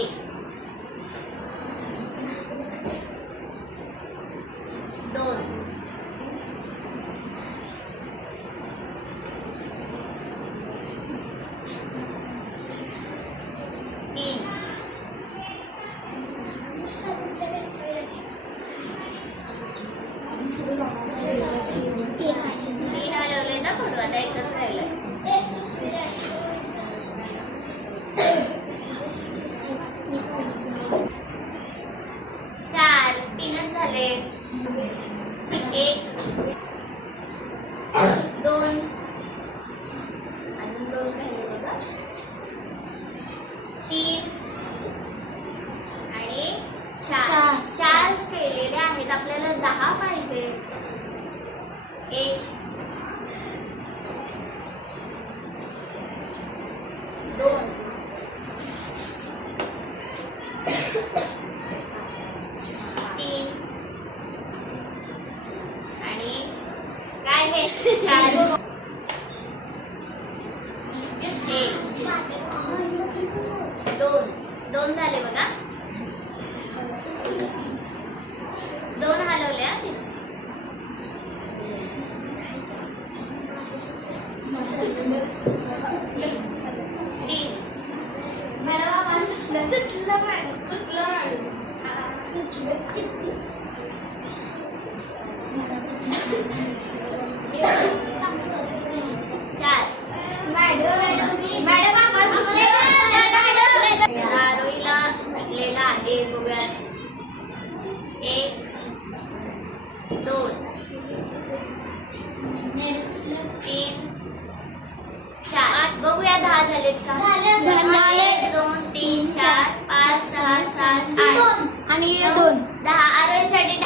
एक, दोन, तीन, तीन हलवले ना खडू, आता एकच राहिलं. चार, तीनच झाले. एक, दोन, अजून दोन राहिले बघा. तीन आणि चार. चार केलेले आहेत, आपल्याला 10 पाहिजे. एक, दोन, तीन आणि काय हे चार. एक, दोन, दोन झाले बघा. दोन हलवले हा. तीन, चार. आरोहीला सुटलेला आहे बघूयात. एक, दोन, तीन, चार. बघूया 10 झालेत का? 1, 2, 3, 4, 5, 6, 7, 8 आणि 2. 10. आरोहीसाठी